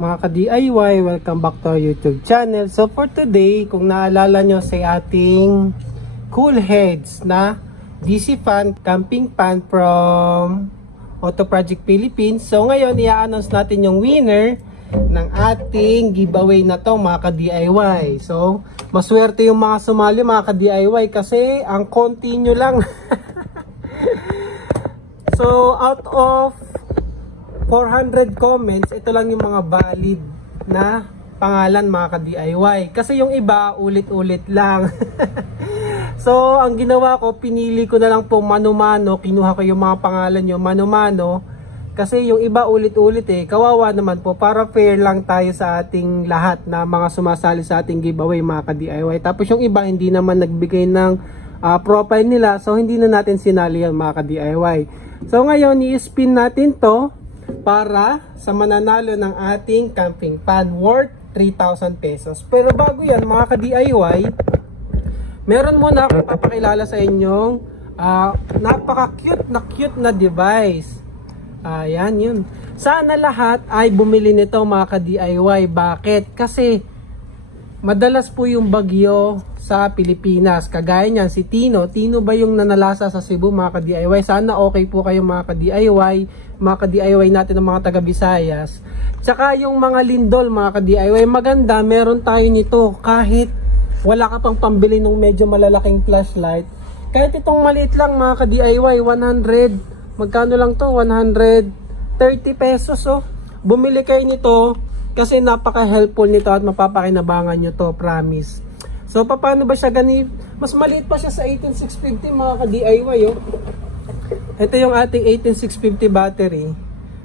Mga ka-DIY, welcome back to our YouTube channel. So for today, kung naalala nyo sa ating Cool Heads na DC fan, camping fan from Auto Project Philippines. So ngayon, i-announce natin yung winner ng ating giveaway na to, mga ka-DIY. So maswerte yung mga sumali, mga ka-DIY, kasi ang konti nyo lang. So out of 400 comments, ito lang yung mga valid na pangalan, mga ka-DIY. Kasi yung iba, ulit-ulit lang. So, ang ginawa ko, pinili ko na lang po mano-mano. Kinuha ko yung mga pangalan nyo, mano-mano. Kasi yung iba, ulit-ulit eh. Kawawa naman po, para fair lang tayo sa ating lahat na mga sumasali sa ating giveaway, mga ka-DIY. Tapos yung iba, hindi naman nagbigay ng profile nila. So, hindi na natin sinali yan, mga ka-DIY. So, ngayon, i-spin natin to para sa mananalo ng ating camping fan worth 3,000 pesos. Pero bago yan, mga ka-DIY, meron muna akong papakilala sa inyong napaka-cute na device. Ayan, yun. Sana lahat ay bumili nito, mga ka-DIY. Bakit? Kasi madalas po yung bagyo sa Pilipinas. Kagaya niyan, si Tino. Tino ba yung nanalasa sa Cebu, mga ka-DIY? Sana okay po kayo, mga ka-DIY. Mga ka-DIY natin ng mga taga-Visayas. Tsaka yung mga lindol, mga ka-DIY, maganda, meron tayo nito. Kahit wala ka pang pambili ng medyo malalaking flashlight. Kahit itong maliit lang, mga ka-DIY, 100. Magkano lang to? 130 pesos, oh. Bumili kayo nito kasi napaka-helpful nito at mapapakinabangan nyo to, promise. So, paano ba siya ganito? Mas maliit pa siya sa 18650, mga ka-DIY, oh. Ito yung ating 18650 battery.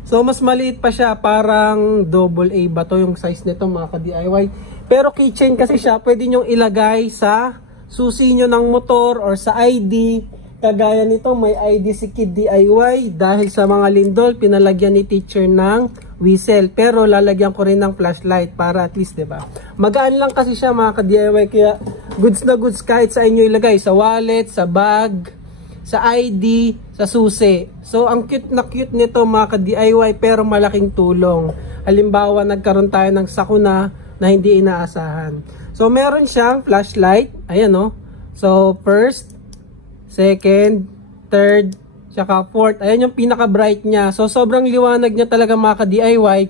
So, mas maliit pa siya. Parang double A ba to yung size nito, mga ka-DIY. Pero keychain kasi siya. Pwede nyong ilagay sa susi nyo ng motor or sa ID. Kagaya nito, may ID si Kid DIY. Dahil sa mga lindol, pinalagyan ni teacher ng whistle. Pero lalagyan ko rin ng flashlight para at least, diba? Magaan lang kasi siya, mga ka-DIY. Kaya goods na goods kahit sa inyo ilagay. Sa wallet, sa bag, sa ID, sa susi. So, ang cute nito, mga ka-DIY, pero malaking tulong. Halimbawa, nagkaroon tayo ng sakuna na hindi inaasahan. So, meron siyang flashlight. Ayan, oh. So, first, second, third, tsaka fourth. Ayan yung pinaka-bright niya. So, sobrang liwanag niya talaga, mga ka-DIY.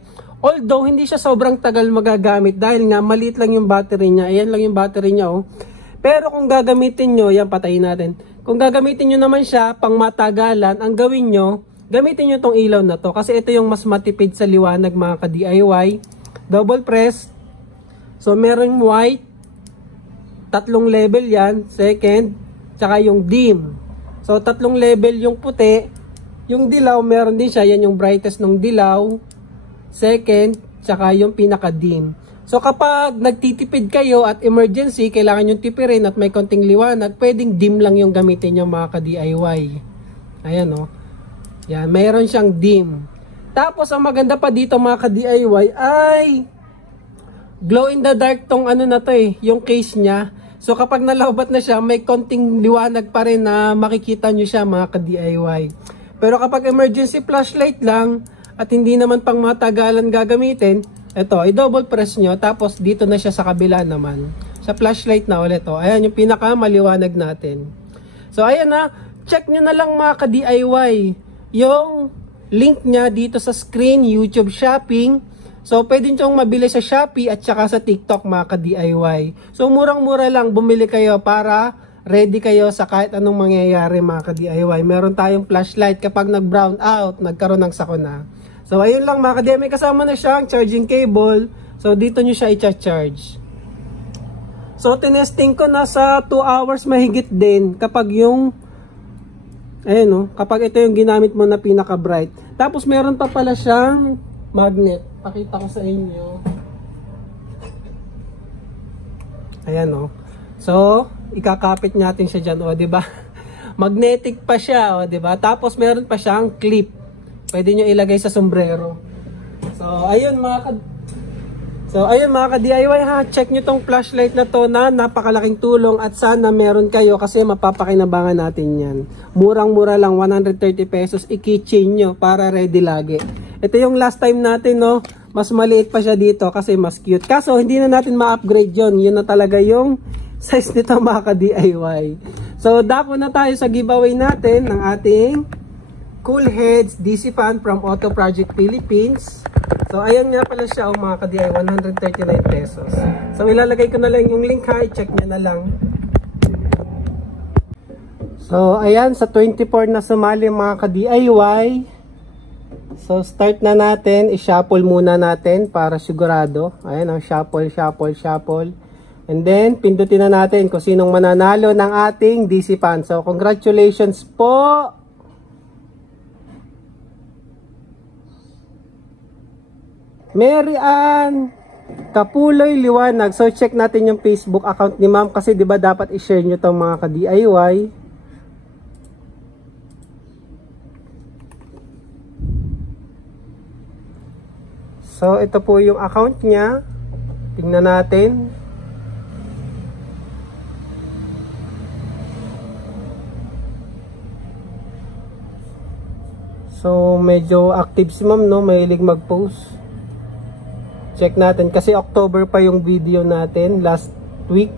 Although, hindi siya sobrang tagal magagamit dahil nga, maliit lang yung battery niya. Ayan lang yung battery niya, oh. Pero kung gagamitin nyo, yan, patayin natin. Kung gagamitin nyo naman siya pang matagalan, ang gawin nyo, gamitin nyo tong ilaw na to. Kasi ito yung mas matipid sa liwanag, mga ka-DIY. Double press. So, merong white. 3 level yan. Second. Tsaka yung dim. So, 3 level yung puti. Yung dilaw, meron din siya. Yan yung brightest ng dilaw. Second. Tsaka yung pinaka-dim. So kapag nagtitipid kayo at emergency, kailangan nyo tipirin at may konting liwanag, pwedeng dim lang yung gamitin nyo, mga ka-DIY. Ayan, o. Yan, mayroon siyang dim. Tapos ang maganda pa dito, mga ka-DIY, ay glow in the dark tong ano na to eh, yung case niya. So kapag nalawbat na siya, may konting liwanag pa rin na makikita nyo siya, mga ka-DIY. Pero kapag emergency flashlight lang at hindi naman pang matagalan gagamitin, ito, i-double press nyo, tapos dito na siya sa kabila naman. Sa flashlight na ulit, oh. Ayan, yung pinaka maliwanag natin. So, ayan na. Check nyo na lang, mga ka-DIY. Yung link niya dito sa screen, YouTube Shopping. So, pwede nyo mabili sa Shopee at saka sa TikTok, mga ka-DIY. So, murang-mura lang. Bumili kayo para ready kayo sa kahit anong mangyayari, mga ka-DIY. Meron tayong flashlight kapag nag-brown out, nagkaroon ng sakuna. So, ayun lang, mga ka-DIY. May kasama na siyang charging cable. So, dito nyo siya i-charge. So, tinesting ko na sa 2 hours mahigit din kapag yung, ayun, oh, kapag ito yung ginamit mo na pinaka-bright. Tapos, meron pa pala siyang magnet. Pakita ko sa inyo. Ayan, oh. So, ikakapit natin siya dyan, oh, diba? Magnetic pa siya, oh, diba? Tapos, meron pa siyang clip. Pwede nyo ilagay sa sombrero. So, ayun, mga ka-DIY, ha. Check nyo tong flashlight na to na napakalaking tulong at sana meron kayo kasi mapapakinabangan natin yan. Murang-mura lang, 130 pesos. I-keychain nyo para ready lagi. Ito yung last time natin, no. mas maliit pa siya dito kasi mas cute. Kaso hindi na natin ma-upgrade yon. Yun na talaga yung size nito mga ka-DIY. So dako na tayo sa giveaway natin ng ating Cool Heads DC Fan from Auto Project Philippines. So ayan nga pala siya mga ka-DIY, 139 pesos. So ilalagay ko na lang yung link ha, i-check nyo na lang. So ayan, sa 24 na sumali mga ka-DIY. So start na natin, i-shuffle muna natin para sigurado. Ayan, shuffle, shuffle, shuffle. And then pindutin na natin kung sinong mananalo ng ating DC Fan. So congratulations po. Mary Ann Kapuloy Liwanag. So check natin yung Facebook account ni ma'am kasi 'di ba dapat i-share niyo tong mga ka-DIY. So ito po yung account niya. Tingnan natin. So medyo active si ma'am, no? Mahilig mag-post. Check natin kasi October pa yung video natin last week.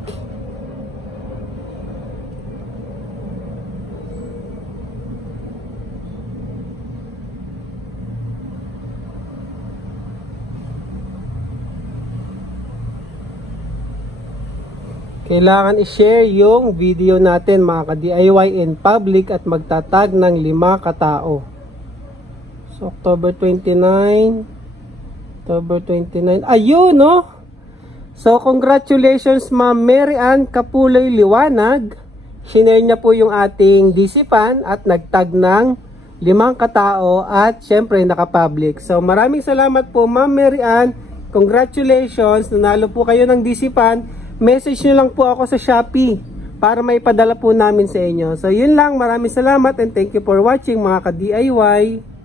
Kailangan i-share yung video natin mga ka-DIY in public at magtatag ng 5 katao. So October 29. Ayun, no? So congratulations Ma'am Mary Ann Kapuloy Liwanag. Shinare niya po yung ating DC Fan at nagtag ng 5 katao at syempre naka-public. So maraming salamat po Ma'am Mary Ann. Congratulations, nanalo po kayo ng DC Fan. Message nyo lang po ako sa Shopee para may padala po namin sa inyo. So yun lang, maraming salamat and thank you for watching mga ka-DIY.